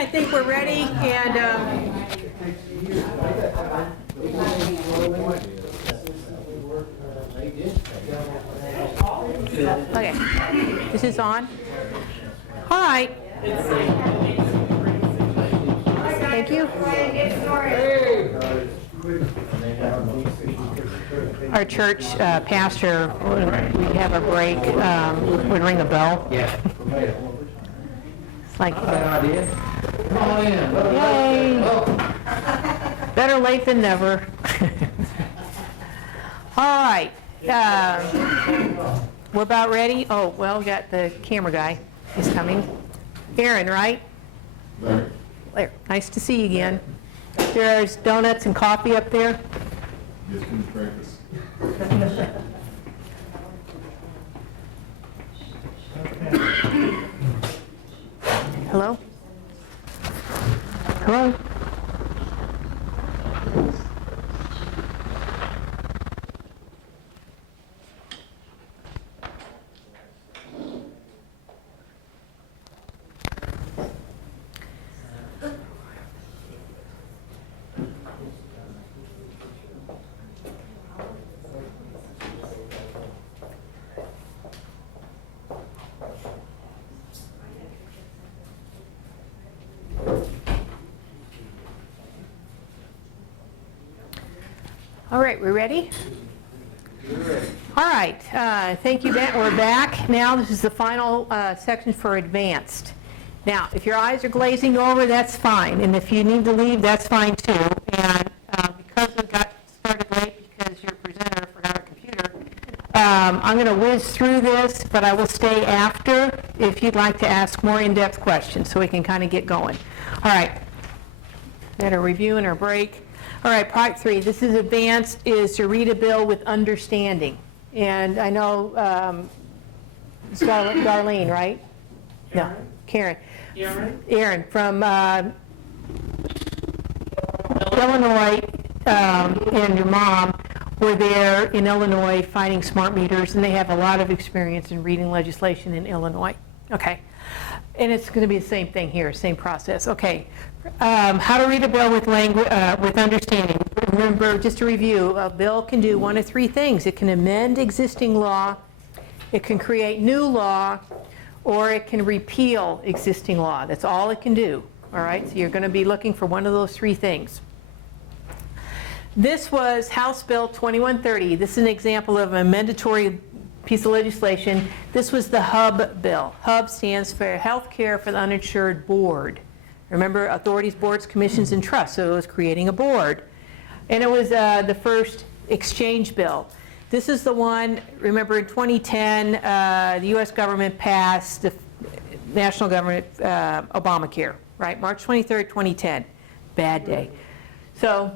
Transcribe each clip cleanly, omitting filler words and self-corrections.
I think we're ready, and okay, this is on. All right. Thank you. Our church pastor, when we have a break, would ring a bell. Yeah. It's like, idea. Come on in. yay! Better late than never. All right. We're about ready. Oh, well, we got the camera guy. He's coming. Aaron, right? Larry. Nice to see you again. There's donuts and coffee up there. Yes, can you practice? Hello? Hello? All right, we ready? All right, thank you, Ben. We're back. Now this is the final section for advanced. Now, if your eyes are glazing over, that's fine. And if you need to leave, that's fine too. And because we got started late because your presenter forgot her computer, I'm going to whiz through this, but I will stay after if you'd like to ask more in-depth questions so we can kind of get going. All right, we had a review and our break. All right, part 3, this is advanced, is to read a bill with understanding. And I know it's Darlene, right? No, Karen. Aaron from Illinois, and your mom were there in Illinois fighting smart meters, and they have a lot of experience in reading legislation in Illinois. Okay. And it's going to be the same thing here, same process. Okay. How to read a bill with with understanding. Remember, just to review, a bill can do one of 3 things. It can amend existing law, it can create new law, or it can repeal existing law. That's all it can do. All right, so you're going to be looking for one of those 3 things. This was House Bill 2130. This is an example of a mandatory piece of legislation. This was the HUB bill. HUB stands for Health Care for the Uninsured Board. Remember, authorities, boards, commissions, and trusts, so it was creating a board. And it was the first exchange bill. This is the one, remember in 2010, the US government passed the national government Obamacare, right? March 23rd, 2010, bad day. So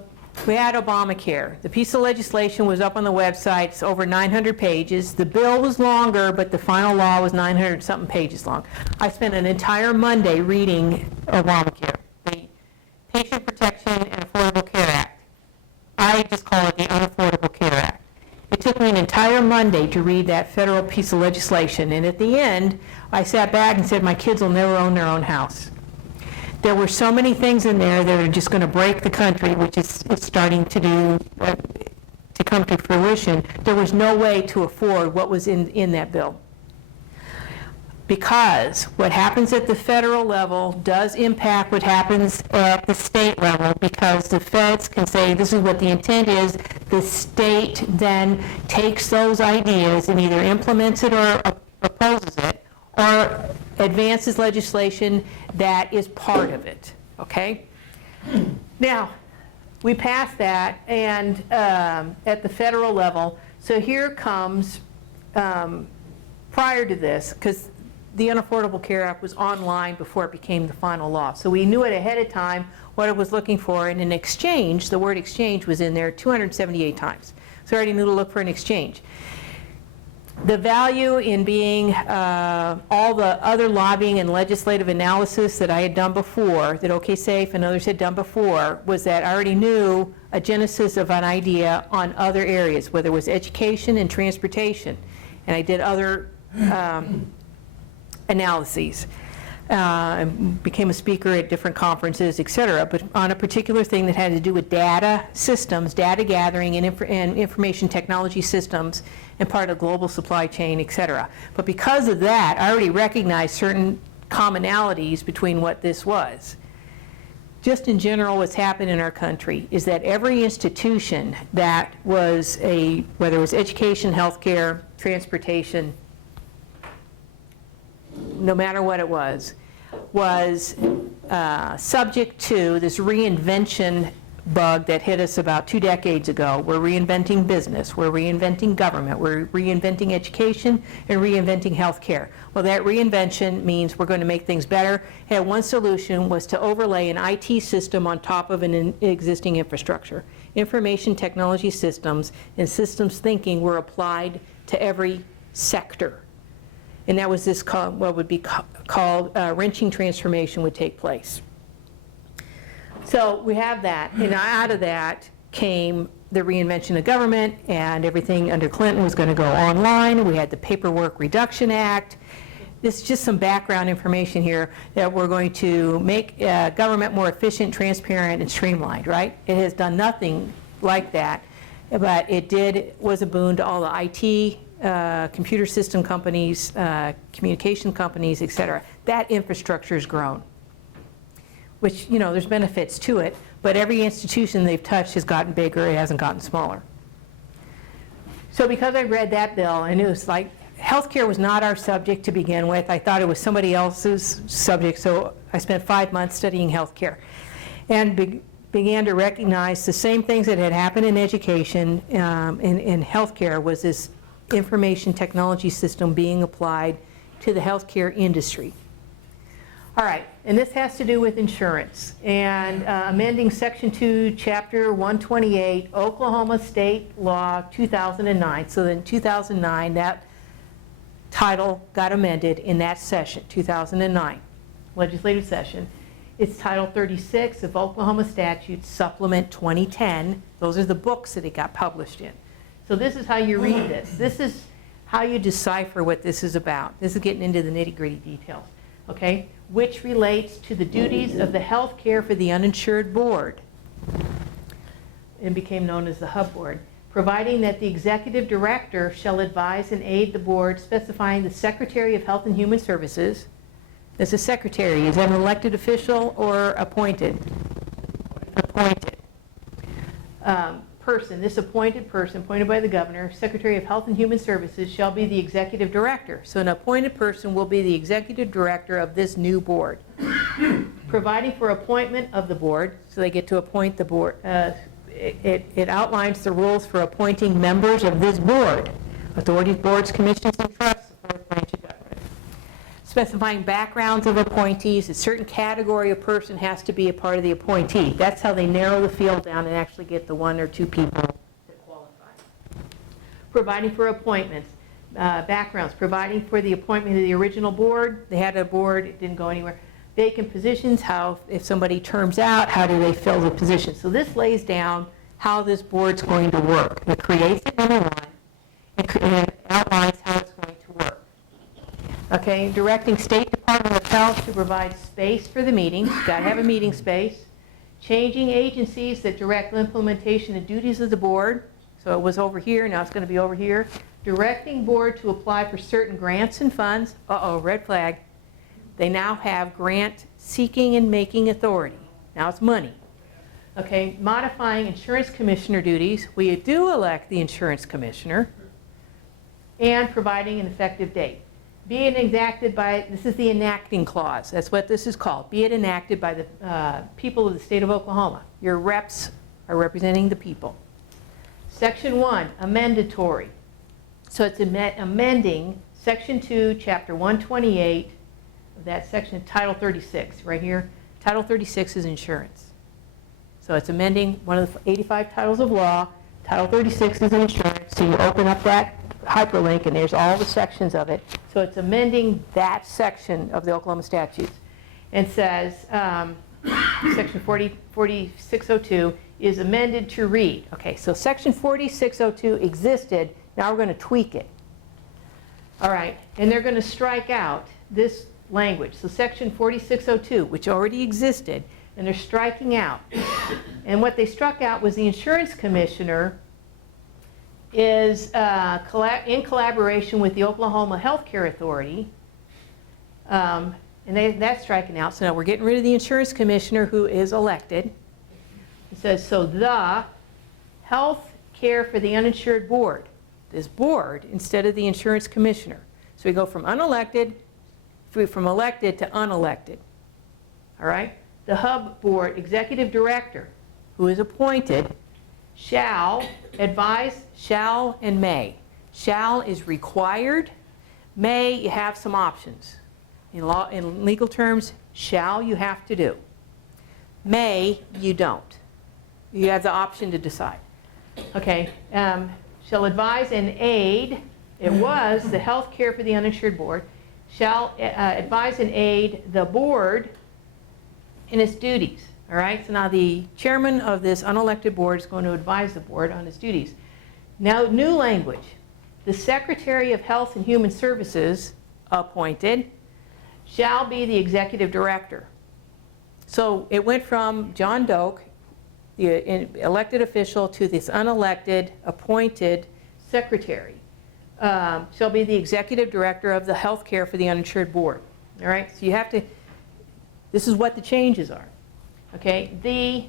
we had Obamacare. The piece of legislation was up on the website. It's over 900 pages. The bill was longer, but the final law was 900 something pages long. I spent an entire Monday reading Obamacare, the Patient Protection and Affordable Care Act. I just call it the Unaffordable Care Act. It took me an entire Monday to read that federal piece of legislation, and at the end, I sat back and said, my kids will never own their own house. There were so many things in there that are just going to break the country, which is starting to do, to come to fruition. There was no way to afford what was in that bill. Because what happens at the federal level does impact what happens at the state level, because the feds can say this is what the intent is. The state then takes those ideas and either implements it or opposes it, or advances legislation that is part of it, okay? Now, we passed that, and at the federal level, so here comes, prior to this, because the Unaffordable Care Act was online before it became the final law. So we knew it ahead of time what it was looking for, and an exchange, the word exchange was in there 278 times. So I already knew to look for an exchange. The value in being all the other lobbying and legislative analysis that I had done before, that OK Safe and others had done before, was that I already knew a genesis of an idea on other areas, whether it was education and transportation. And I did other analyses. and became a speaker at different conferences, et cetera, but on a particular thing that had to do with data systems, data gathering, and information technology systems, and part of global supply chain, et cetera. But because of that, I already recognized certain commonalities between what this was. Just in general, what's happened in our country is that every institution that was whether it was education, healthcare, transportation, no matter what it was subject to this reinvention bug that hit us about 2 decades ago. We're reinventing business, we're reinventing government, we're reinventing education, and reinventing healthcare. Well, that reinvention means we're going to make things better. And one solution was to overlay an IT system on top of an existing infrastructure. Information technology systems and systems thinking were applied to every sector. And that was what would be called wrenching transformation would take place. So we have that, and out of that came the reinvention of government, and everything under Clinton was going to go online. We had the Paperwork Reduction Act. This is just some background information here that we're going to make government more efficient, transparent, and streamlined, right? It has done nothing like that, but it was a boon to all the IT, computer system companies, communication companies, et cetera. That infrastructure has grown, which, there's benefits to it, but every institution they've touched has gotten bigger, it hasn't gotten smaller. So because I read that bill, and it was like, healthcare was not our subject to begin with. I thought it was somebody else's subject, so I spent 5 months studying healthcare and began to recognize the same things that had happened in education, in healthcare, was this information technology system being applied to the healthcare industry. All right, and this has to do with insurance and amending Section 2, Chapter 128, Oklahoma State Law 2009. So in 2009, that title got amended in that session, 2009, legislative session. It's Title 36 of Oklahoma Statutes, Supplement 2010. Those are the books that it got published in. So this is how you read this. This is how you decipher what this is about. This is getting into the nitty-gritty details, okay? Which relates to the duties of the health care for the uninsured board, and became known as the HUB board, providing that the executive director shall advise and aid the board, specifying the Secretary of Health and Human Services. As a secretary, is that an elected official or appointed? Appointed. Person, this appointed person, appointed by the governor, Secretary of Health and Human Services, shall be the executive director. So an appointed person will be the executive director of this new board. Providing for appointment of the board, so they get to appoint the board. It outlines the rules for appointing members of this board, authorities, boards, commissions, and trusts, the fourth branch of government. Specifying backgrounds of appointees. A certain category of person has to be a part of the appointee. That's how they narrow the field down and actually get the 1 or 2 people that qualify. Providing for appointments, backgrounds, providing for the appointment of the original board. They had a board, it didn't go anywhere. Vacant positions, how, if somebody terms out, how do they fill the position? So this lays down how this board's going to work. It creates it, number one, and outlines how it's going to work. Okay, directing State Department of Health to provide space for the meetings, got to have a meeting space. Changing agencies that direct implementation and duties of the board. So it was over here, now it's going to be over here. Directing board to apply for certain grants and funds. Uh-oh, red flag. They now have grant seeking and making authority. Now it's money. Okay, modifying insurance commissioner duties. We do elect the insurance commissioner. And providing an effective date. Be it enacted by, this is the enacting clause, that's what this is called. Be it enacted by the people of the state of Oklahoma. Your reps are representing the people. Section 1, amendatory. So it's amending Section 2, Chapter 128 of that section, Title 36, right here. Title 36 is insurance. So it's amending one of the 85 titles of law. Title 36 is insurance, so you open up that hyperlink and there's all the sections of it. So it's amending that section of the Oklahoma statutes and says, Section 4602 is amended to read. Okay, so Section 4602 existed, now we're going to tweak it. All right, and they're going to strike out this language. So section 4602, which already existed, and they're striking out. And what they struck out was the insurance commissioner is in collaboration with the Oklahoma Healthcare Authority, and that's striking out. So now we're getting rid of the insurance commissioner who is elected. It says, so the health care for the uninsured board, this board instead of the insurance commissioner. So we go from elected to unelected. All right? The hub board executive director, who is appointed, shall advise, shall and may. Shall is required. May, you have some options. In legal terms, shall you have to do. May, you don't. You have the option to decide. Okay, shall advise and aid, it was the health care for the uninsured board, shall advise and aid the board in its duties. All right, so now the chairman of this unelected board is going to advise the board on its duties. Now, new language. The Secretary of Health and Human Services, appointed, shall be the executive director. So it went from John Doak, the elected official, to this unelected, appointed secretary. Shall be the executive director of the health care for the uninsured board. All right, so you have to, this is what the changes are. Okay, the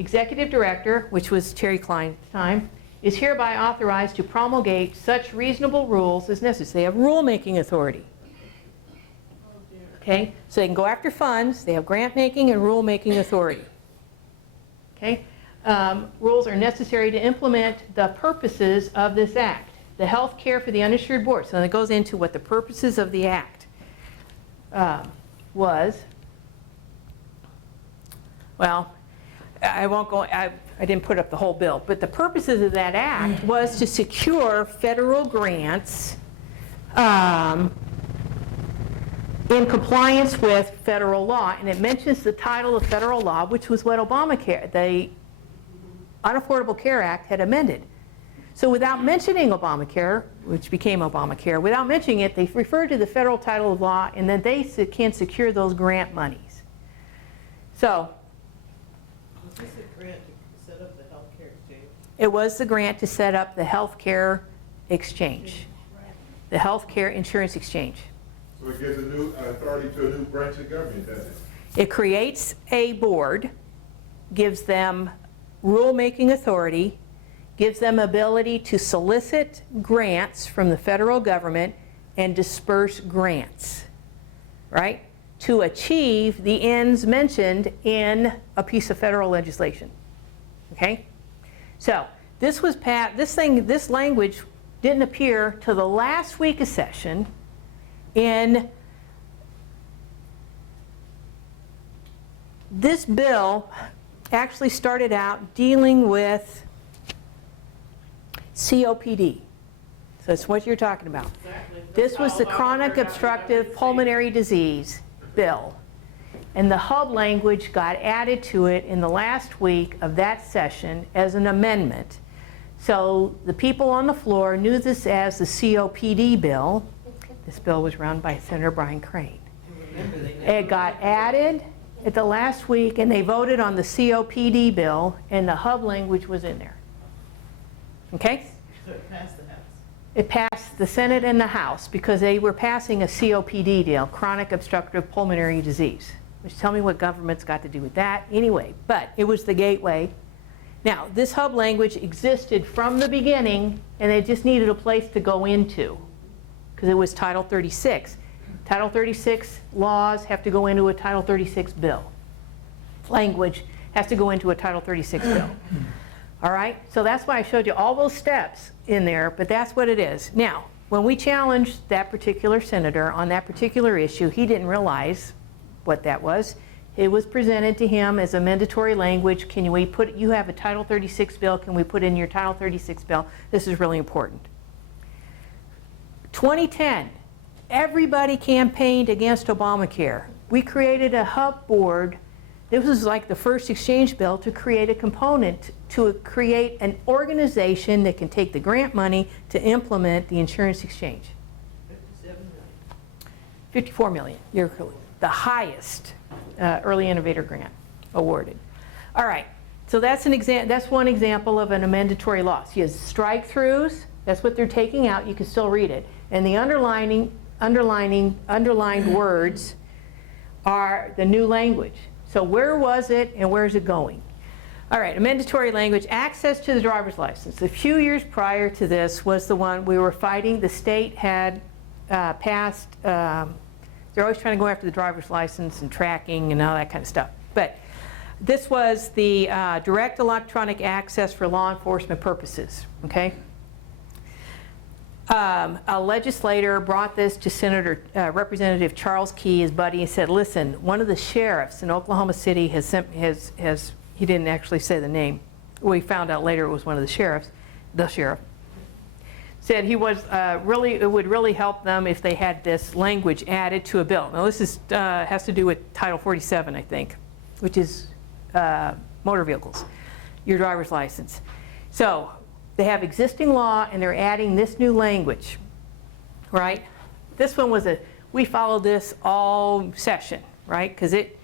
executive director, which was Terry Klein at the time, is hereby authorized to promulgate such reasonable rules as necessary. They have rulemaking authority. Okay, so they can go after funds, they have grant making and rulemaking authority. Okay, rules are necessary to implement the purposes of this act. The health care for the uninsured board. So it goes into what the purposes of the act was. Well, I won't go, I didn't put up the whole bill, but the purposes of that act was to secure federal grants in compliance with federal law, and it mentions the title of federal law, which was what Obamacare, the Unaffordable Care Act, had amended. So without mentioning Obamacare, which became Obamacare, without mentioning it, they referred to the federal title of law, and then they can secure those grant monies. So Was this a grant to set up the healthcare exchange? it was the grant to set up the healthcare exchange, the healthcare insurance exchange. So it gives a new authority to a new branch of government, doesn't it? It creates a board, gives them rulemaking authority, gives them ability to solicit grants from the federal government and disperse grants, right? To achieve the ends mentioned in a piece of federal legislation. Okay? So this was this language didn't appear till the last week of session. In this bill actually started out dealing with COPD. So that's what you're talking about. Exactly. This was the chronic obstructive pulmonary disease bill. And the hub language got added to it in the last week of that session as an amendment. So the people on the floor knew this as the COPD bill. This bill was run by Senator Brian Crane. It got added at the last week, and they voted on the COPD bill, and the hub language was in there. Okay? So it passed the House. It passed the Senate and the House because they were passing a COPD deal, chronic obstructive pulmonary disease, which tell me what government's got to do with that. Anyway, but it was the gateway. Now, this hub language existed from the beginning, and they just needed a place to go into because it was Title 36. Title 36 laws have to go into a Title 36 bill. Language has to go into a Title 36 bill. All right, so that's why I showed you all those steps in there, but that's what it is. Now, when we challenged that particular senator on that particular issue, he didn't realize what that was. It was presented to him as a mandatory language. Can we put, you have a Title 36 bill, can we put in your Title 36 bill? This is really important. 2010, everybody campaigned against Obamacare. We created a hub board. This was like the first exchange bill to create a component to create an organization that can take the grant money to implement the insurance exchange. 57 million. 54 million, you're the highest early innovator grant awarded. All right, so that's one example of an amendatory loss. You have strike-throughs, that's what they're taking out, you can still read it. And the underlined words are the new language. So where was it and where's it going? All right, amendatory language, access to the driver's license. A few years prior to this was the one we were fighting. The state had passed, they're always trying to go after the driver's license and tracking and all that kind of stuff. But this was the direct electronic access for law enforcement purposes, okay? A legislator brought this to Senator Representative Charles Key, his buddy, and said, listen, one of the sheriffs in Oklahoma City has he didn't actually say the name. We found out later it was one of the sheriff, said he was it would really help them if they had this language added to a bill. Now this is, has to do with Title 47, I think, which is motor vehicles, your driver's license. So they have existing law and they're adding this new language, right? This one was we followed this all session, right? Because it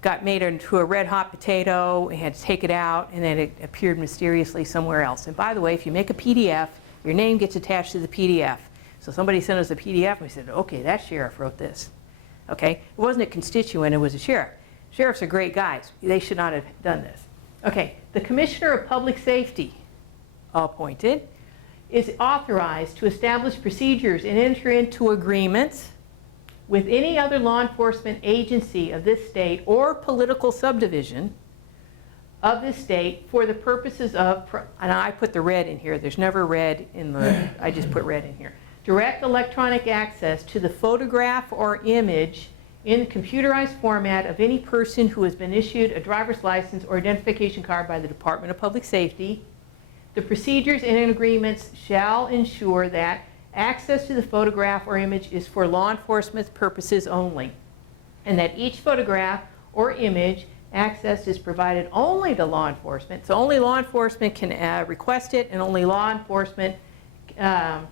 got made into a red hot potato, and had to take it out, and then it appeared mysteriously somewhere else. And by the way, if you make a PDF, your name gets attached to the PDF. So somebody sent us a PDF, and we said, okay, that sheriff wrote this. Okay, it wasn't a constituent, it was a sheriff. Sheriffs are great guys. They should not have done this. Okay, the Commissioner of Public Safety, appointed, is authorized to establish procedures and enter into agreements with any other law enforcement agency of this state or political subdivision of this state for the purposes of, and I put the red in here, there's never red in the, I just put red in here, direct electronic access to the photograph or image in the computerized format of any person who has been issued a driver's license or identification card by the Department of Public Safety. The procedures and agreements shall ensure that access to the photograph or image is for law enforcement purposes only, and that each photograph or image access is provided only to law enforcement. So only law enforcement can request it, and only law enforcement can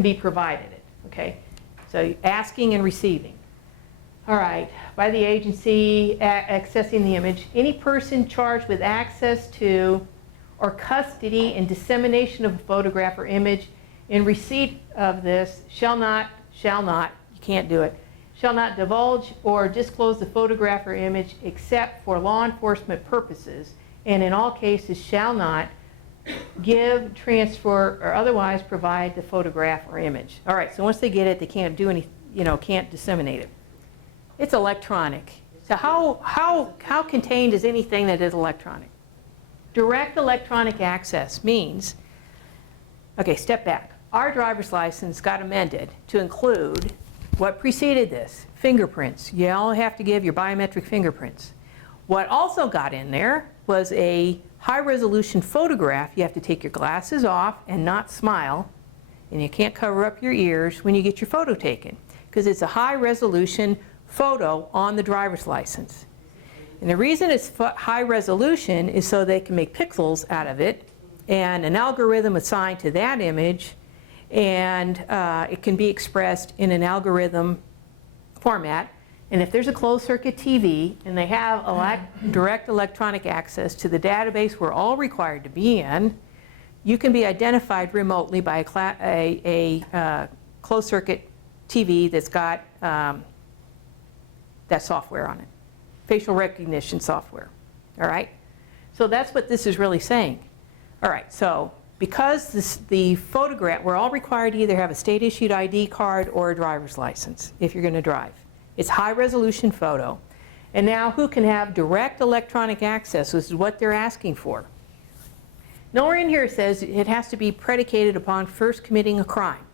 be provided it, okay? So asking and receiving. All right, by the agency accessing the image, any person charged with access to or custody and dissemination of a photograph or image in receipt of this shall not, you can't do it, shall not divulge or disclose the photograph or image except for law enforcement purposes, and in all cases shall not give, transfer, or otherwise provide the photograph or image. All right, so once they get it, they can't do any, can't disseminate it. It's electronic. So how contained is anything that is electronic? Direct electronic access means, okay, step back. Our driver's license got amended to include what preceded this, fingerprints. You all have to give your biometric fingerprints. What also got in there was a high-resolution photograph. You have to take your glasses off and not smile, and you can't cover up your ears when you get your photo taken, because it's a high-resolution photo on the driver's license. And the reason it's high resolution is so they can make pixels out of it, and an algorithm assigned to that image, and it can be expressed in an algorithm format. And if there's a closed-circuit TV and they have direct electronic access to the database we're all required to be in, you can be identified remotely by a closed-circuit TV that's got that software on it, facial recognition software. All right? So that's what this is really saying. All right, so because the photograph, we're all required to either have a state-issued ID card or a driver's license if you're going to drive. It's high-resolution photo. And now who can have direct electronic access? This is what they're asking for. Nowhere in here it says it has to be predicated upon first committing a crime.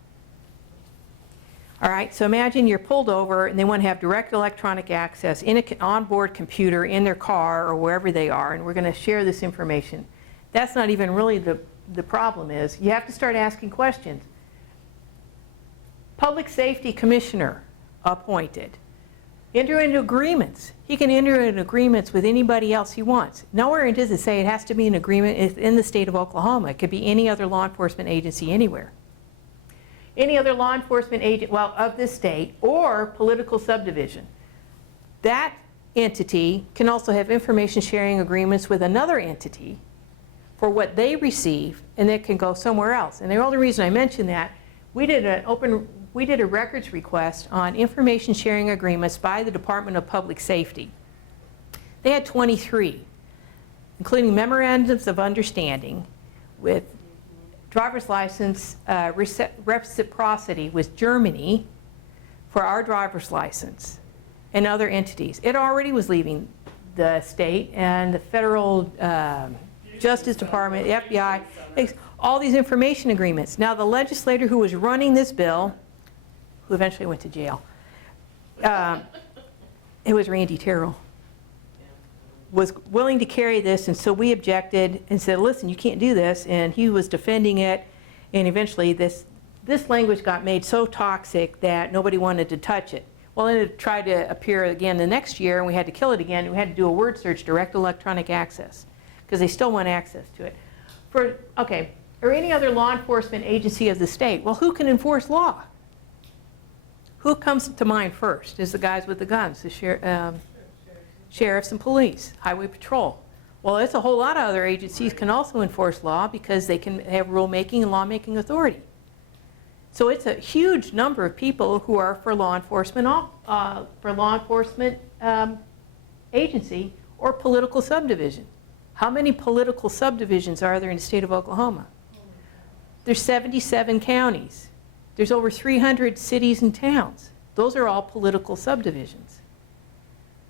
All right, so imagine you're pulled over and they want to have direct electronic access in an onboard computer in their car or wherever they are, and we're going to share this information. That's not even really the problem is. You have to start asking questions. Public Safety Commissioner appointed. Enter into agreements. He can enter into agreements with anybody else he wants. Nowhere does it say it has to be an agreement in the state of Oklahoma. It could be any other law enforcement agency anywhere. any other law enforcement agent, well, of this state, or political subdivision. That entity can also have information sharing agreements with another entity for what they receive, and it can go somewhere else. And the only reason I mention that, we did a records request on information sharing agreements by the Department of Public Safety. They had 23, including memorandums of understanding with driver's license reciprocity with Germany for our driver's license and other entities. It already was leaving the state, and the federal Justice Department, the FBI, all these information agreements. Now, the legislator who was running this bill, who eventually went to jail, it was Randy Terrell, was willing to carry this, and so we objected and said, listen, you can't do this, and he was defending it, and eventually this language got made so toxic that nobody wanted to touch it. Well, then it tried to appear again the next year, and we had to kill it again, and we had to do a word search, direct electronic access, because they still want access to it. Okay, or any other law enforcement agency of the state. Well, who can enforce law? Who comes to mind first is the guys with the guns, the sheriffs and police, highway patrol. Well, it's a whole lot of other agencies can also enforce law because they can have rulemaking and lawmaking authority. So it's a huge number of people who are for law enforcement agency or political subdivision. How many political subdivisions are there in the state of Oklahoma? There's 77 counties. There's over 300 cities and towns. Those are all political subdivisions.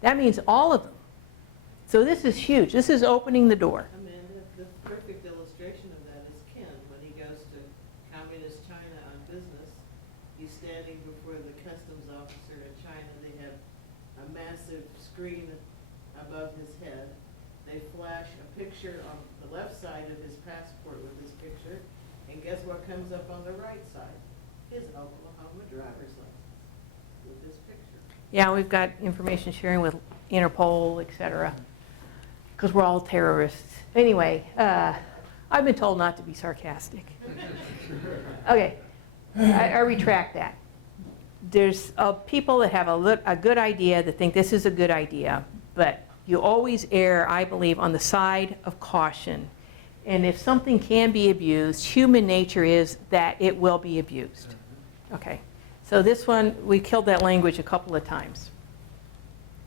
That means all of them. So this is huge. This is opening the door. Amanda, the perfect illustration of that is Ken, when he goes to communist China on business. He's standing before the customs officer in China. They have a massive screen above his head. They flash a picture on the left side of his passport with his picture, and guess what comes up on the right side? His Oklahoma driver's license with his picture. Yeah, we've got information sharing with Interpol, et cetera, because we're all terrorists. Anyway, I've been told not to be sarcastic. Okay, I retract that. There's people that have a good idea, that think this is a good idea, but you always err, I believe, on the side of caution. And if something can be abused, human nature is that it will be abused. Okay, so this one, we killed that language a couple of times.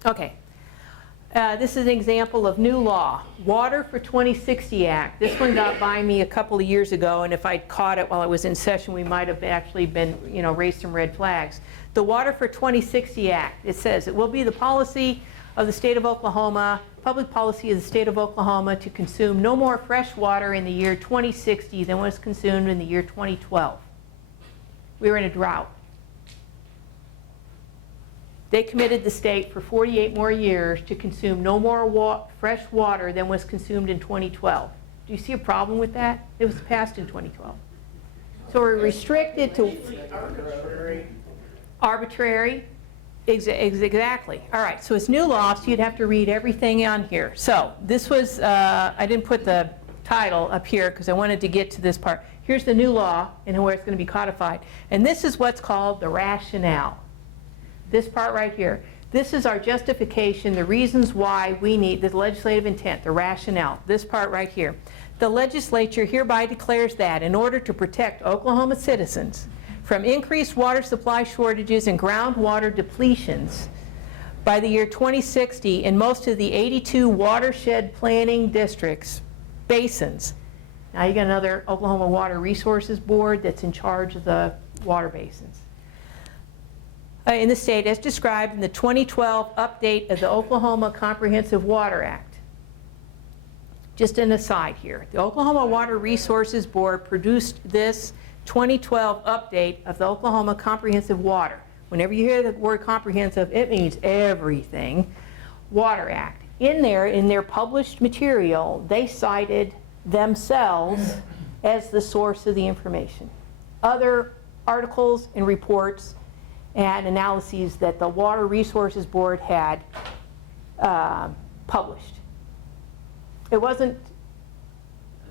Okay, this is an example of new law, Water for 2060 Act. This one got by me a couple of years ago, and if I'd caught it while it was in session, we might have actually been, raised some red flags. The Water for 2060 Act, it says, it will be the policy of the state of Oklahoma, public policy of the state of Oklahoma to consume no more fresh water in the year 2060 than was consumed in the year 2012. We were in a drought. They committed the state for 48 more years to consume no more fresh water than was consumed in 2012. Do you see a problem with that? It was passed in 2012. So we're restricted to arbitrary. Exactly. All right, so it's new law, so you'd have to read everything on here. So this was, I didn't put the title up here because I wanted to get to this part. Here's the new law and where it's going to be codified. And this is what's called the rationale. This part right here. This is our justification, the reasons why we need the legislative intent, the rationale. This part right here. The legislature hereby declares that in order to protect Oklahoma citizens from increased water supply shortages and groundwater depletions by the year 2060 in most of the 82 watershed planning districts, basins. Now you got another Oklahoma Water Resources Board that's in charge of the water basins. In the state as described in the 2012 update of the Oklahoma Comprehensive Water Act. Just an aside here, the Oklahoma Water Resources Board produced this 2012 update of the Oklahoma Comprehensive Water. Whenever you hear the word comprehensive, it means everything. Water Act. In there, in their published material, they cited themselves as the source of the information. Other articles and reports and analyses that the Water Resources Board had published. It wasn't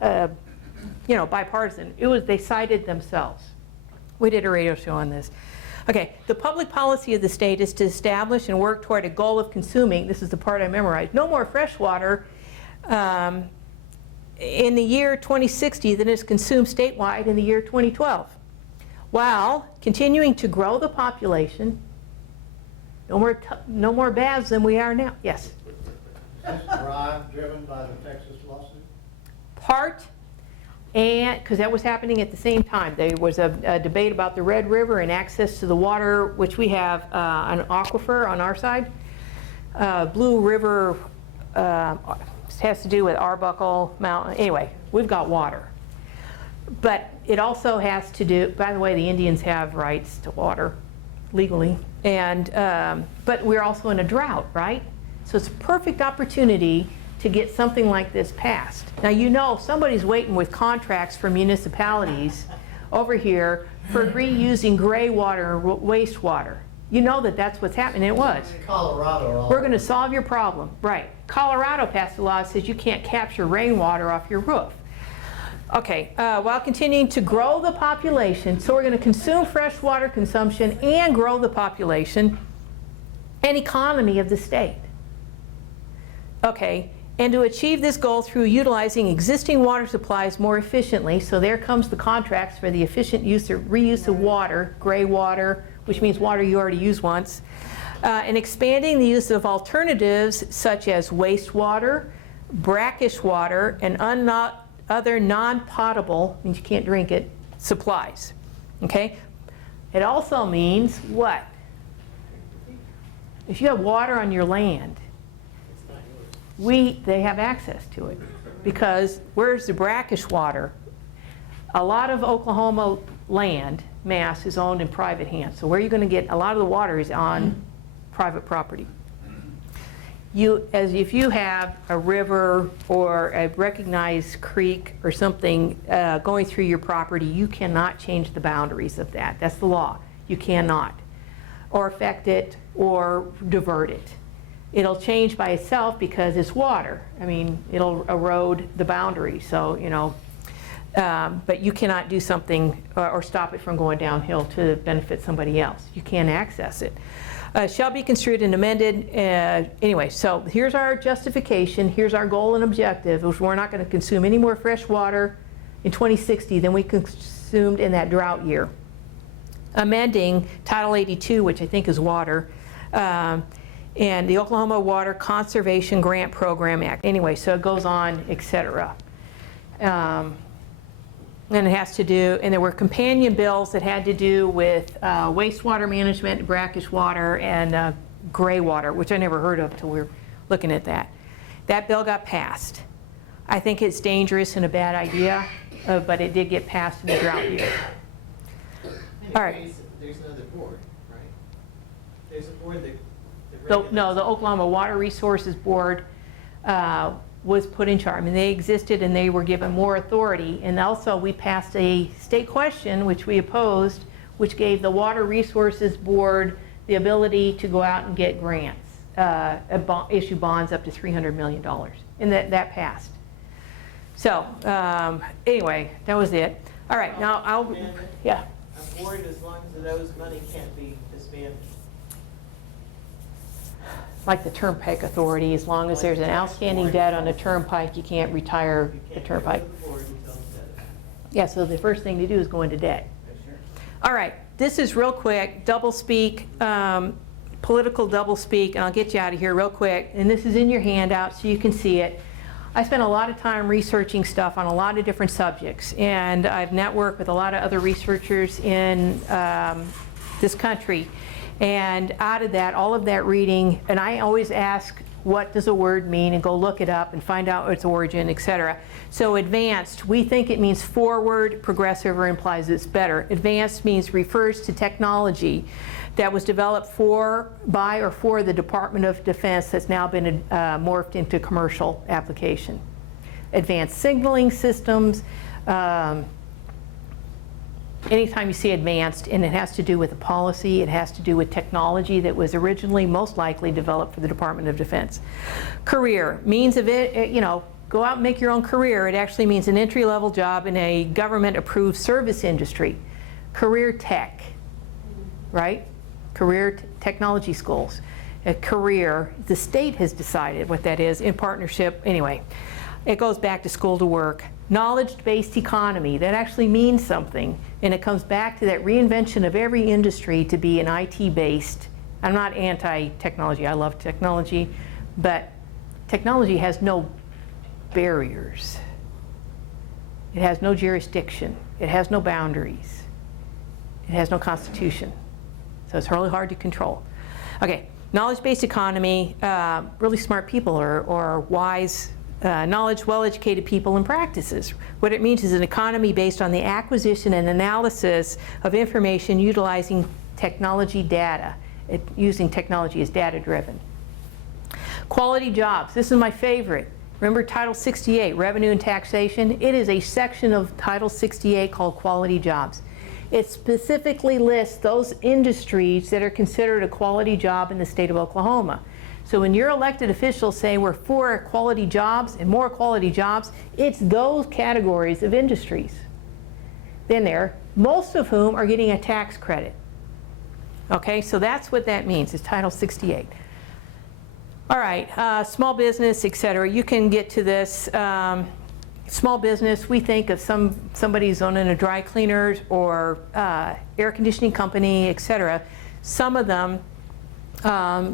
bipartisan. It was, they cited themselves. We did a radio show on this. Okay, the public policy of the state is to establish and work toward a goal of consuming, this is the part I memorized, no more fresh water in the year 2060 than is consumed statewide in the year 2012, while continuing to grow the population. No more baths than we are now. Yes? Is this driven by the Texas lawsuit? Part, and because that was happening at the same time. There was a debate about the Red River and access to the water, which we have an aquifer on our side. Blue River has to do with Arbuckle Mountain. Anyway, we've got water. But it also has to do, by the way, the Indians have rights to water legally. And, but we're also in a drought, right? So it's a perfect opportunity to get something like this passed. Now, you know somebody's waiting with contracts for municipalities over here for reusing gray water and wastewater. You know that that's what's happening. It was. Colorado. We're going to solve your problem. Right. Colorado passed a law that says you can't capture rainwater off your roof. Okay, while continuing to grow the population, so we're going to consume fresh water consumption and grow the population and economy of the state. Okay, and to achieve this goal through utilizing existing water supplies more efficiently, so there comes the contracts for the efficient use or reuse of water, gray water, which means water you already used once, and expanding the use of alternatives such as wastewater, brackish water, and other non-potable, means you can't drink it, supplies. Okay? It also means what? If you have water on your land, they have access to it. Because where's the brackish water? A lot of Oklahoma land mass is owned in private hands. So where you're going to get a lot of the water is on private property. If you have a river or a recognized creek or something going through your property, you cannot change the boundaries of that. That's the law. You cannot. Or affect it or divert it. It'll change by itself because it's water. I mean, it'll erode the boundary. So, you know, but you cannot do something or stop it from going downhill to benefit somebody else. You can't access it. Shall be construed and amended. Anyway, so here's our justification. Here's our goal and objective. We're not going to consume any more fresh water in 2060 than we consumed in that drought year. Amending Title 82, which I think is water, and the Oklahoma Water Conservation Grant Program Act. Anyway, so it goes on, etc. And it has to do, and there were companion bills that had to do with wastewater management, brackish water, and gray water, which I never heard of until we were looking at that. That bill got passed. I think it's dangerous and a bad idea, but it did get passed in the drought year. All right. There's another board, right? There's a board that No, the Oklahoma Water Resources Board was put in charge. I mean, they existed and they were given more authority. And also we passed a state question, which we opposed, which gave the Water Resources Board the ability to go out and get grants, issue bonds up to $300 million. And that passed. So anyway, that was it. All right, now yeah. A board, as long as it owes money, can't be disbanded. Like the Turnpike Authority, as long as there's an outstanding debt on the Turnpike, you can't retire the Turnpike. Yeah, so the first thing to do is go into debt. All right, this is real quick, double speak, political double speak, and I'll get you out of here real quick. And this is in your handout so you can see it. I spent a lot of time researching stuff on a lot of different subjects, and I've networked with a lot of other researchers in this country. And out of that, all of that reading, and I always ask, what does a word mean, and go look it up and find out its origin, etc. So advanced, we think it means forward, progressive, or implies it's better. Advanced means refers to technology that was developed by or for the Department of Defense that's now been morphed into commercial application. Advanced signaling systems, anytime you see advanced, and it has to do with a policy, it has to do with technology that was originally most likely developed for the Department of Defense. Career means of it, you know, go out and make your own career. It actually means an entry-level job in a government-approved service industry. career tech, right? Career technology schools. A career, the state has decided what that is in partnership. Anyway, it goes back to school to work. Knowledge-based economy, that actually means something. And it comes back to that reinvention of every industry to be an IT-based. I'm not anti-technology, I love technology, but technology has no barriers. It has no jurisdiction. It has no boundaries. It has no constitution. So it's really hard to control. Okay, knowledge-based economy, really smart people or wise, knowledge, well-educated people and practices. What it means is an economy based on the acquisition and analysis of information utilizing technology data. Using technology as data-driven. Quality jobs, this is my favorite. Remember Title 68, Revenue and Taxation? It is a section of Title 68 called Quality Jobs. It specifically lists those industries that are considered a quality job in the state of Oklahoma. So when your elected officials say we're for quality jobs and more quality jobs, it's those categories of industries. Then there, most of whom are getting a tax credit. Okay, so that's what that means, is Title 68. All right, small business, et cetera. You can get to this. Small business, we think of somebody's owning a dry cleaners or air conditioning company, et cetera. Some of them,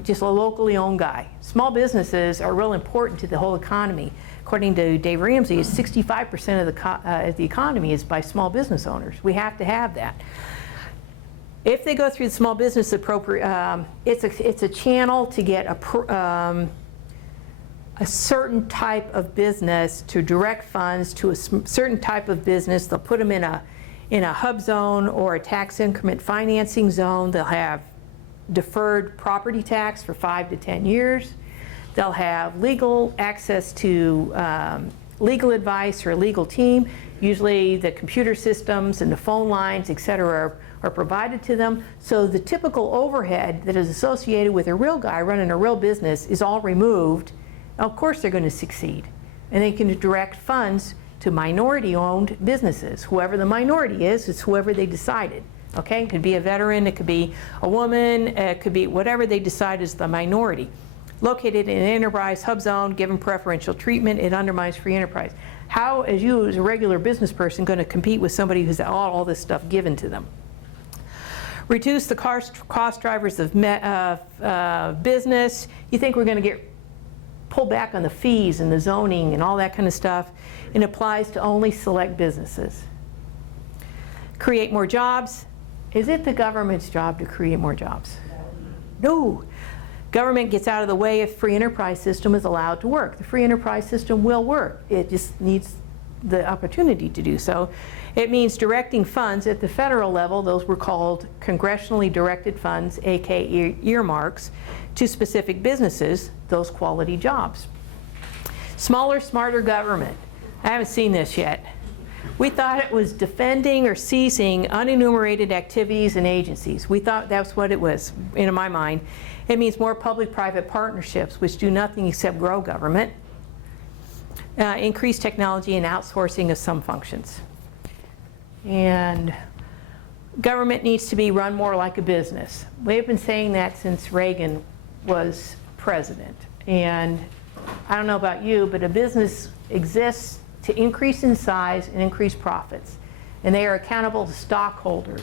just a locally owned guy. Small businesses are real important to the whole economy. According to Dave Ramsey, 65% of the economy is by small business owners. We have to have that. If they go through the small business it's a channel to get a certain type of business to direct funds to a certain type of business. They'll put them in a hub zone or a tax increment financing zone. They'll have deferred property tax for 5 to 10 years. They'll have legal access to legal advice or a legal team. Usually the computer systems and the phone lines, et cetera, are provided to them. So the typical overhead that is associated with a real guy running a real business is all removed. Of course they're going to succeed. And they can direct funds to minority-owned businesses. Whoever the minority is, it's whoever they decided. Okay, it could be a veteran, it could be a woman, it could be whatever they decide is the minority. Located in an enterprise hub zone, given preferential treatment, it undermines free enterprise. How, as you as a regular business person, going to compete with somebody who's all this stuff given to them? Reduce the cost drivers of business. You think we're going to pull back on the fees and the zoning and all that kind of stuff. It applies to only select businesses. Create more jobs. Is it the government's job to create more jobs? No. Government gets out of the way if free enterprise system is allowed to work. The free enterprise system will work. It just needs the opportunity to do so. It means directing funds at the federal level. Those were called congressionally directed funds, aka earmarks, to specific businesses, those quality jobs. Smaller, smarter government. I haven't seen this yet. We thought it was defending or seizing unenumerated activities and agencies. We thought that's what it was, in my mind. It means more public-private partnerships, which do nothing except grow government. Increase technology and outsourcing of some functions. And government needs to be run more like a business. We've been saying that since Reagan was president. And I don't know about you, but a business exists to increase in size and increase profits. And they are accountable to stockholders.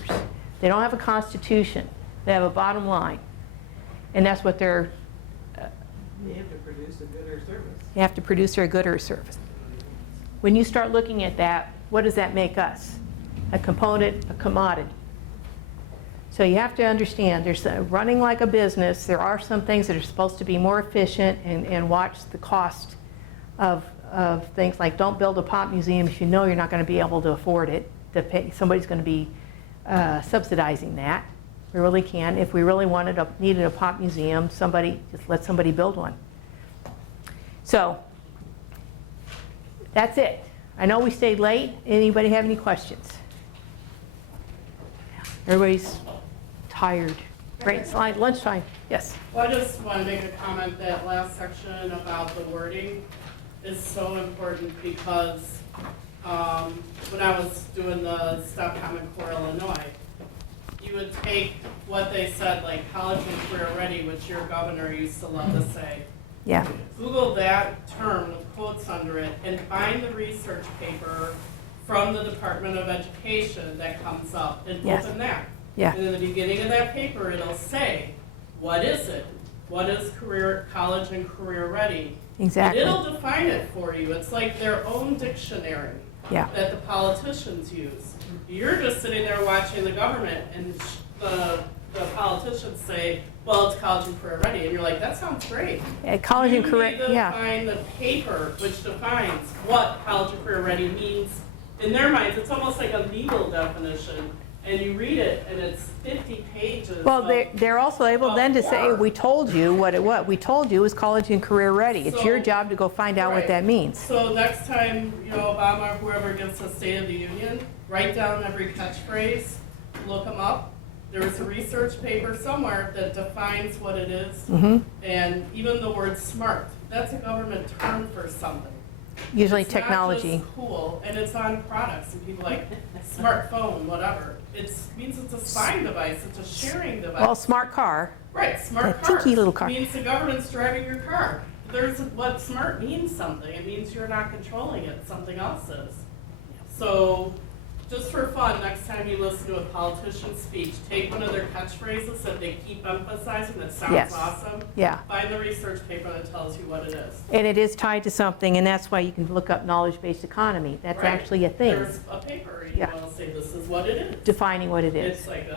They don't have a constitution. They have a bottom line. And that's what they're... You have to produce a good or service. You have to produce a good or a service. When you start looking at that, what does that make us? A component, a commodity. So you have to understand, there's running like a business. There are some things that are supposed to be more efficient and watch the cost of things like don't build a pop museum if you know you're not going to be able to afford it. Somebody's going to be subsidizing that. We really can. If we really needed a pop museum, just let somebody build one. So that's it. I know we stayed late. Anybody have any questions? Everybody's tired. Great slide. Lunchtime. Yes. Well, I just want to make a comment. That last section about the wording is so important because when I was doing the Stop Common Core Illinois, you would take what they said, like college and career ready, which your governor used to love to say. Yeah, Google that term with quotes under it and find the research paper from the Department of Education that comes up and Yes. open that. yeah, And in the beginning of that paper, it'll say, what is it? What is college and career ready? exactly. And it'll define it for you. It's like their own dictionary Yeah, that the politicians use. You're just sitting there watching the government and the politicians say, well, it's college and career ready. And you're like, that sounds great. college and career, You need to yeah, find the paper which defines what college and career ready means. In their minds, it's almost like a legal definition. And you read it, and it's 50 pages. well, of- they're also able then to say, we told you what we told you is college and career ready. It's your So- job to go find out what Right. that means. So next time, Obama or whoever gives a State of the Union, write down every catchphrase, look them up. There is a research paper somewhere that defines what it is. And even the word smart, that's a government term for something. Usually It's not technology. just cool, and it's on products, and people like smartphone, whatever. It means it's a spying device, it's a sharing device. Well, smart car, Right, smart that car. tinky little car. Means the government's driving your car. What smart means something. It means you're not controlling it, something else is. So, just for fun, next time you listen to a politician's speech, take one of their catchphrases that they keep emphasizing that sounds Yes. awesome. yeah. Find the research paper that tells you what it is. And it is tied to something, and that's why you can look up knowledge-based economy. That's Right. actually a thing, There's a paper, and Yeah. you want to say this is what it is. defining what it is. It's like,